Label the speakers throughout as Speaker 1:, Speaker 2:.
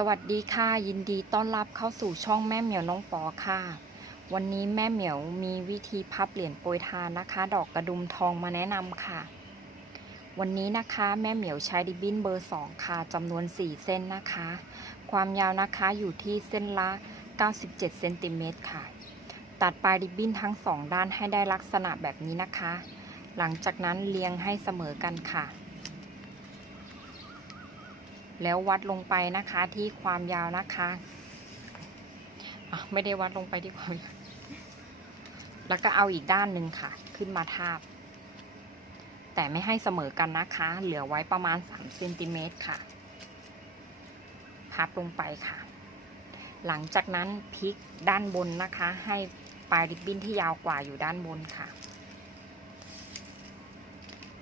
Speaker 1: สวัสดีค่ะ ยินดีต้อนรับเข้าสู่ช่องแม่เหมียวน้องปอค่ะ วันนี้แม่เหมียวมีวิธีพับเหรียญโปรยทานนะคะ ดอกกระดุมทองมาแนะนำค่ะ วันนี้นะคะแม่เหมียวใช้ริบบิ้นเบอร์ 2 ค่ะจำนวน 4 เส้นนะคะ ความยาวนะคะอยู่ที่เส้นละ 97เซนติเมตรค่ะ ตัดปลายริบบิ้นทั้งสองด้านให้ได้ลักษณะแบบนี้นะคะ หลังจากนั้นเรียงให้เสมอกันค่ะ แล้ววัดลงไปนะคะที่ความยาวนะคะไม่ได้วัดลงไปที่ความยาวแล้วก็เอาอีกด้านหนึ่งค่ะ ขึ้นมาทาบ แต่ไม่ให้เสมอกันนะคะ เหลือไว้ประมาณ3เซนติเมตรค่ะ พับลงไปค่ะ หลังจากนั้นพลิกด้านบนนะคะ ให้ปลายริบบิ้นที่ยาวกว่าอยู่ด้านบนค่ะ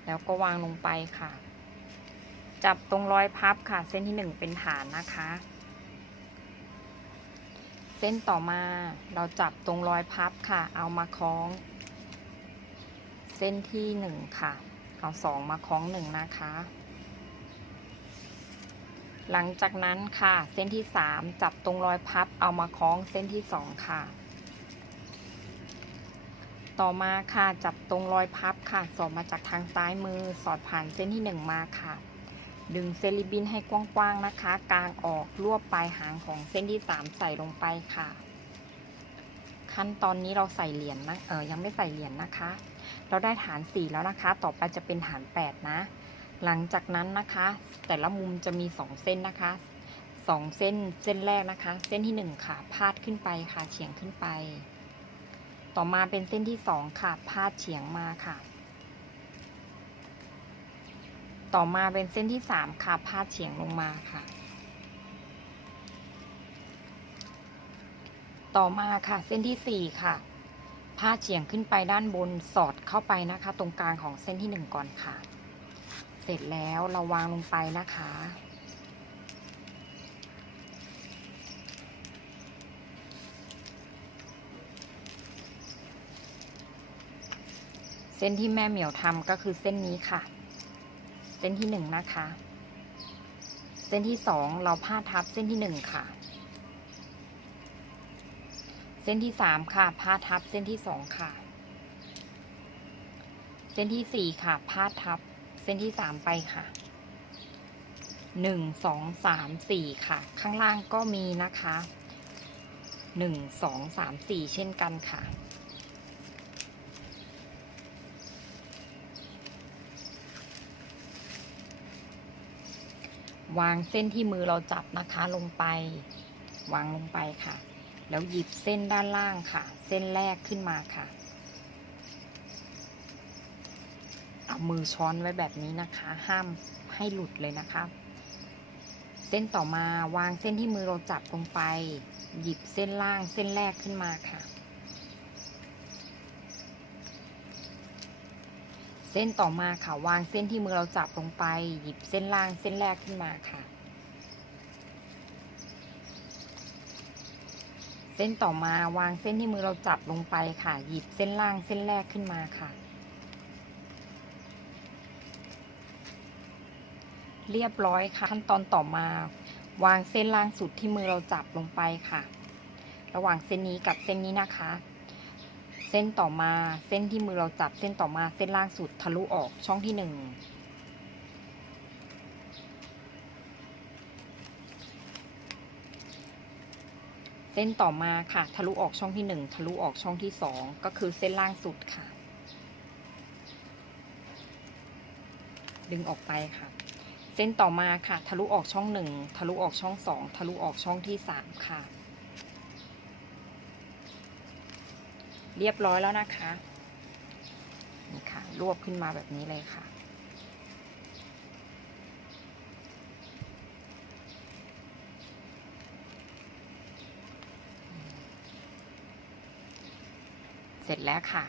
Speaker 1: แล้วก็วางลงไปค่ะ จับตรงรอยพับค่ะ เส้นที่หนึ่งเป็นฐานนะคะ เส้นต่อมาเราจับตรงรอยพับค่ะ เอามาคล้อง เส้นที่หนึ่งค่ะ เอาสองมาคล้องหนึ่งนะคะ หลังจากนั้นค่ะ เส้นที่สามจับตรงรอยพับ เอามาคล้องเส้นที่สองค่ะ ต่อมาค่ะจับตรงรอยพับค่ะ สอดมาจากทางซ้ายมือสอดผ่านเส้นที่หนึ่งมาค่ะ ดึงเซลิบินให้กว้างๆนะคะ กางออกรวบปลายหางของเส้นที่สามใส่ลงไปค่ะ ขั้นตอนนี้เราใส่เหรียญนะเออยังไม่ใส่เหรียญนะคะ เราได้ฐานสี่แล้วนะคะ ต่อไปจะเป็นฐานแปดนะ หลังจากนั้นนะคะ แต่ละมุมจะมีสองเส้นนะคะสองเส้นเส้นแรกนะคะ เส้นที่หนึ่งค่ะ พาดขึ้นไปค่ะ เฉียงขึ้นไป ต่อมาเป็นเส้นที่สองค่ะ พาดเฉียงมาค่ะ ต่อมาเป็นเส้นที่สามค่ะพาดเฉียงลงมาค่ะ ต่อมาค่ะเส้นที่สี่ค่ะพาดเฉียงขึ้นไปด้านบนสอดเข้าไปนะคะ ตรงกลางของเส้นที่หนึ่งก่อนค่ะ เสร็จแล้วเราวางลงไปนะคะเส้นที่แม่เหมียวทำก็คือเส้นนี้ค่ะ เส้นที่หนึ่งนะคะ เส้นที่สองเราพาดทับเส้นที่หนึ่งค่ะ เส้นที่สามค่ะพาดทับเส้นที่สองค่ะ เส้นที่สี่ค่ะพาดทับเส้นที่สามไปค่ะหนึ่งสองสามสี่ค่ะ ข้างล่างก็มีนะคะหนึ่งสองสามสี่เช่นกันค่ะ วางเส้นที่มือเราจับนะคะลงไป วางลงไปค่ะ แล้วหยิบเส้นด้านล่างค่ะ เส้นแรกขึ้นมาค่ะ เอามือช้อนไว้แบบนี้นะคะ ห้ามให้หลุดเลยนะคะ เส้นต่อมาวางเส้นที่มือเราจับลงไป หยิบเส้นล่างเส้นแรกขึ้นมาค่ะ เส้นต่อมาค่ะ วางเส้นที่มือเราจับลงไป หยิบเส้นล่างเส้นแรกขึ้นมาค่ะ เส้นต่อมาวางเส้นที่มือเราจับลงไปค่ะ หยิบเส้นล่างเส้นแรกขึ้นมาค่ะ เรียบร้อยค่ะ ขั้นตอนต่อมา วางเส้นล่างสุดที่มือเราจับลงไปค่ะ ระหว่างเส้นนี้กับเส้นนี้นะคะ เส้นต่อมาเส้นที่มือเราจับเส้นต่อมาเส้นล่างสุดทะลุออกช่องที่หนึ่งเส้นต่อมาค่ะ ทะลุออกช่องที่หนึ่งทะลุออกช่องที่สองก็คือเส้นล่างสุดค่ะ ดึงออกไปค่ะ เส้นต่อมาค่ะ ทะลุออกช่องหนึ่งทะลุออกช่องสองทะลุออกช่องที่สามค่ะ เรียบร้อยแล้วนะคะนี่ค่ะรวบขึ้นมาแบบนี้เลยค่ะ เสร็จแล้วค่ะ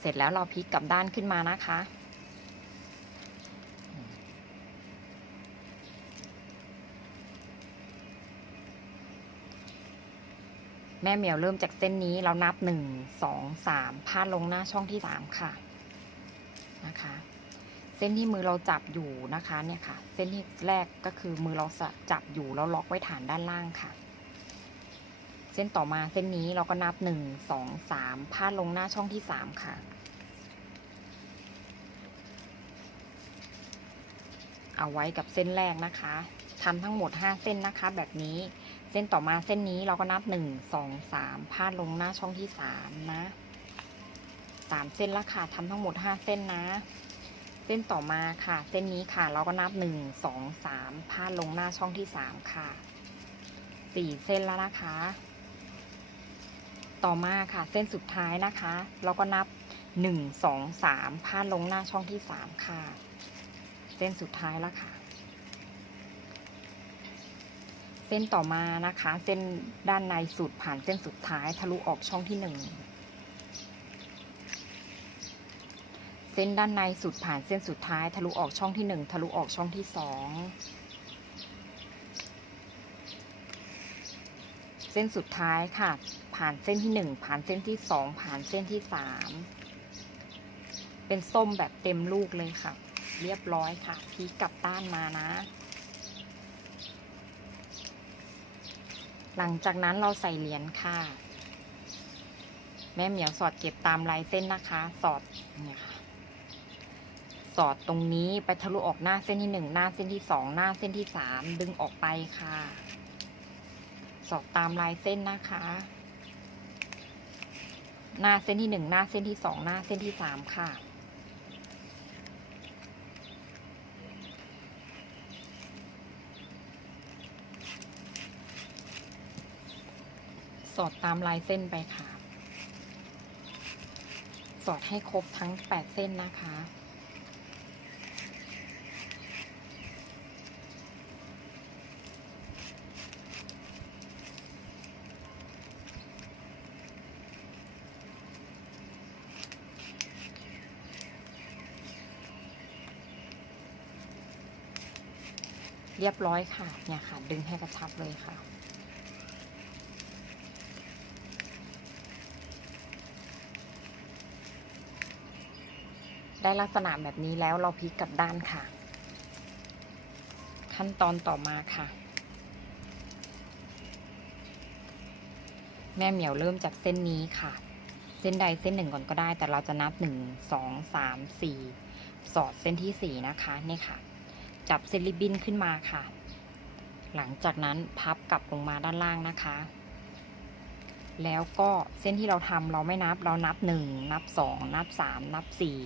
Speaker 1: เสร็จแล้วเราพลิกกลับด้านขึ้นมานะคะ แม่เหมียวเริ่มจากเส้นนี้เรานับหนึ่งสองสามพาดลงหน้าช่องที่สามค่ะนะคะ เส้นที่มือเราจับอยู่นะคะเนี่ยค่ะ เส้นที่แรกก็คือมือเราสะจับอยู่แล้วล็อกไว้ฐานด้านล่างค่ะ เส้นต่อมาเส้นนี้เราก็นับหนึ่งสองสามพาดลงหน้าช่องที่สามค่ะ เอาไว้กับเส้นแรกนะคะทำทั้งหมด 5 เส้นนะคะแบบนี้ เส้นต่อมาเส้นนี้เราก็นับ1 2 3พาดลงหน้าช่องที่3นะ3เส้นละค่ะทำทั้งหมด5เส้นนะ เส้นต่อมาค่ะ เส้นนี้ค่ะ เราก็นับ1 2 3พาดลงหน้าช่องที่3ค่ะ4เส้นแล้วนะคะ ต่อมาค่ะ เส้นสุดท้ายนะคะ เราก็นับ1 2 3พาดลงหน้าช่องที่3ค่ะ เส้นสุดท้ายแล้วค่ะ เส้นต่อมานะคะ เส้นด้านในสุดผ่านเส้นสุดท้ายทะลุออกช่องที่หนึ่งเส้นด้านในสุดผ่านเส้นสุดท้ายทะลุออกช่องที่หนึ่งทะลุออกช่องที่สองเส้นสุดท้ายค่ะ ผ่านเส้นที่หนึ่งผ่านเส้นที่สองผ่านเส้นที่สามเป็นส้มแบบเต็มลูกเลยค่ะ เรียบร้อยค่ะพลิกกลับด้านมานะ หลังจากนั้นเราใส่เหรียญค่ะ แม่เหมียวสอดเก็บตามลายเส้นนะคะ สอดเนี่ยค่ะ สอดตรงนี้ไปทะลุออกหน้าเส้นที่หนึ่งหน้าเส้นที่สองหน้าเส้นที่สามดึงออกไปค่ะ สอดตามลายเส้นนะคะ หน้าเส้นที่หนึ่งหน้าเส้นที่สองหน้าเส้นที่สามค่ะ อดตามลายเส้นไปค่ะ สอดให้ครบทั้ง 8 เส้นนะคะเรียบร้อยค่ะ เนี่ยค่ะ ดึงให้กระชับเลยค่ะ ได้ลักษณะแบบนี้แล้วเราพลิกกลับด้านค่ะ ขั้นตอนต่อมาค่ะ แม่เหมียวเริ่มจากเส้นนี้ค่ะ เส้นใดเส้นหนึ่งก่อนก็ได้ แต่เราจะนับหนึ่งสองสามสี่สอดเส้นที่สี่นะคะนี่ค่ะ จับเส้นริบบิ้นขึ้นมาค่ะ หลังจากนั้นพับกลับลงมาด้านล่างนะคะแล้วก็เส้นที่เราทำเราไม่นับเรานับหนึ่งนับสองนับสามนับสี่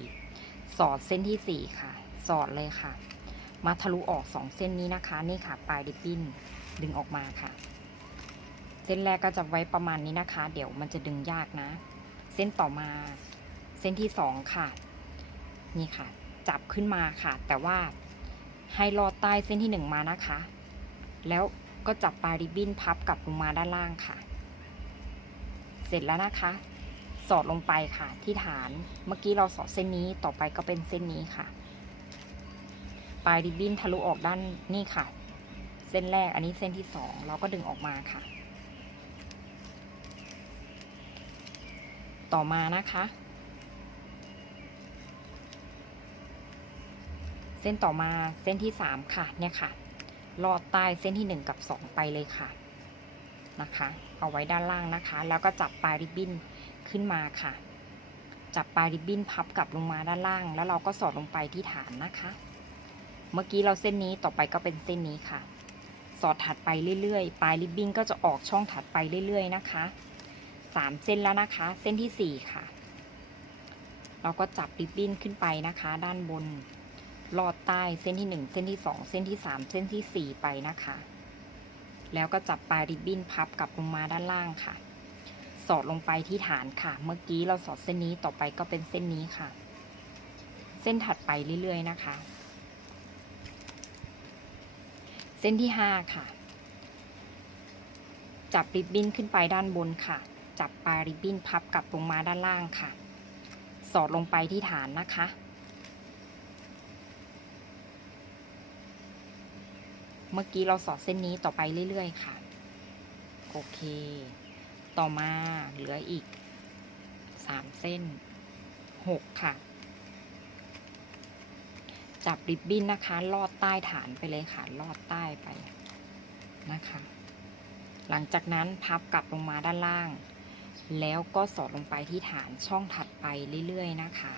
Speaker 1: สอดเส้นที่สี่ค่ะ สอดเลยค่ะ มาทะลุออกสองเส้นนี้นะคะ นี่ค่ะ ปลายริบบิ้นดึงออกมาค่ะ เส้นแรกก็จะไว้ประมาณนี้นะคะ เดี๋ยวมันจะดึงยากนะ เส้นต่อมาเส้นที่สองค่ะ นี่ค่ะ จับขึ้นมาค่ะ แต่ว่าให้ลอดใต้เส้นที่หนึ่งมานะคะ แล้วก็จับปลายริบบิ้นพับกลับลงมาด้านล่างค่ะ เสร็จแล้วนะคะ สอดลงไปค่ะที่ฐานเมื่อกี้เราสอดเส้นนี้ต่อไปก็เป็นเส้นนี้ค่ะ ปลายริบบิ้นทะลุออกด้านนี่ค่ะ เส้นแรกอันนี้เส้นที่สองเราก็ดึงออกมาค่ะ ต่อมานะคะ เส้นต่อมาเส้นที่สามค่ะเนี่ยค่ะลอดใต้เส้นที่หนึ่งกับสองไปเลยค่ะนะคะ เอาไว้ด้านล่างนะคะ แล้วก็จับปลายริบบิ้น ขึ้นมาค่ะ จับปลายริบบิ้นพับกลับลงมาด้านล่าง แล้วเราก็สอดลงไปที่ฐานนะคะ เมื่อกี้เราเส้นนี้ต่อไปก็เป็นเส้นนี้ค่ะ สอดถัดไปเรื่อยๆ ปลายริบบิ้นก็จะออกช่องถัดไปเรื่อยๆ นะคะสามเส้นแล้วนะคะ เส้นที่สี่ค่ะ เราก็จับริบบิ้นขึ้นไปนะคะ ด้านบนลอดใต้เส้นที่หนึ่งเส้นที่สองเส้นที่สามเส้นที่สี่ไปนะคะ แล้วก็จับปลายริบบิ้นพับกลับลงมาด้านล่างค่ะ สอดลงไปที่ฐานค่ะ เมื่อกี้เราสอดเส้นนี้ต่อไปก็เป็นเส้นนี้ค่ะ เส้นถัดไปเรื่อยๆนะคะ เส้นที่ห้าค่ะ จับริบบิ้นขึ้นไปด้านบนค่ะ จับปลายริบบิ้นพับกลับลงมาด้านล่างค่ะ สอดลงไปที่ฐานนะคะเมื่อกี้เราสอดเส้นนี้ต่อไปเรื่อย ๆ ค่ะ โอเค ต่อมาเหลืออีกสามเส้นหกค่ะ จับริบบิ้นนะคะ ลอดใต้ฐานไปเลยค่ะ ลอดใต้ไปนะคะ หลังจากนั้นพับกลับลงมาด้านล่าง แล้วก็สอดลงไปที่ฐานช่องถัดไปเรื่อยๆนะคะ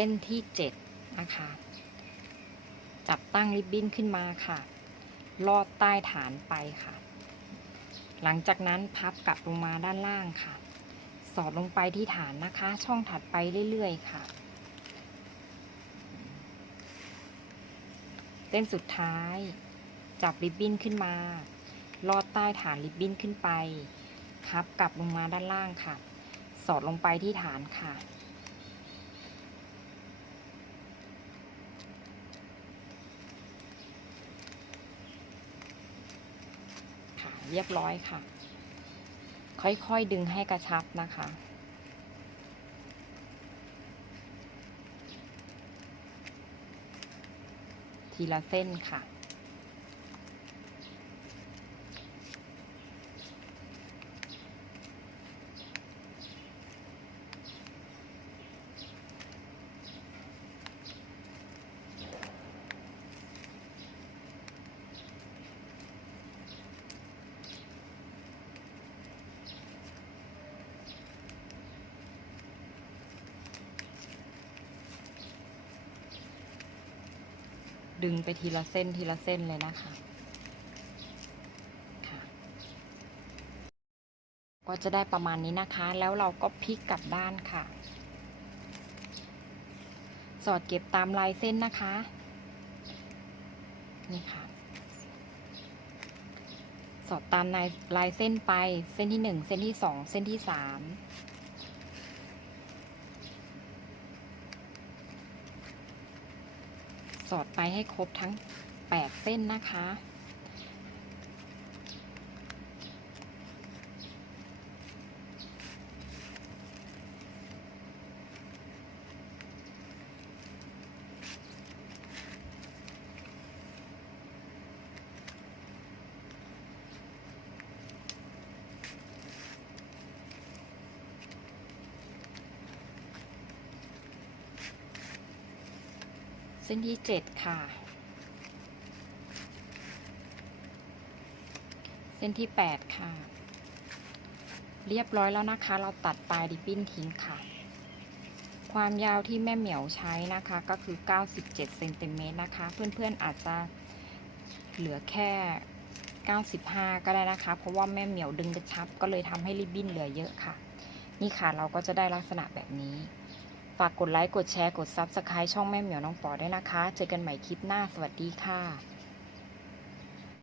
Speaker 1: ส้นที่ 7 นะคะ จับตั้งริบบิ้นขึ้นมาค่ะ ลอดใต้ฐานไปค่ะ หลังจากนั้นพับกลับลงมาด้านล่างค่ะ สอดลงไปที่ฐานนะคะ ช่องถัดไปเรื่อยๆค่ะ เส้นสุดท้าย จับริบบิ้นขึ้นมา ลอดใต้ฐานริบบิ้นขึ้นไปพับกลับลงมาด้านล่างค่ะ สอดลงไปที่ฐานค่ะ เรียบร้อยค่ะ ค่อยๆดึงให้กระชับนะคะ ทีละเส้นค่ะ ดึงไปทีละเส้นทีละเส้นเลยนะคะค่ะก็จะได้ประมาณนี้นะคะ แล้วเราก็พลิกกลับด้านค่ะ สอดเก็บตามลายเส้นนะคะ นี่ค่ะ สอดตามลายลายเส้นไป เส้นที่หนึ่งเส้นที่สองเส้นที่สาม สอดไปให้ครบทั้ง 8 เส้นนะคะ เส้นที่7ค่ะ เส้นที่8ค่ะ เรียบร้อยแล้วนะคะ เราตัดปลายริบบิ้นทิ้งค่ะ ความยาวที่แม่เหมียวใช้นะคะก็คือ 97เซนติเมตรนะคะ เพื่อนๆอาจจะเหลือแค่ 95 ก็ได้นะคะ เพราะว่าแม่เหมียวดึงกระชับ ก็เลยทำให้ริบบิ้นเหลือเยอะค่ะ นี่ค่ะเราก็จะได้ลักษณะแบบนี้ ฝากกดไลค์ กดแชร์ กด Subscribe ช่องแม่เหมียวน้องปอด้วยนะคะ เจอกันใหม่คลิปหน้า สวัสดีค่ะ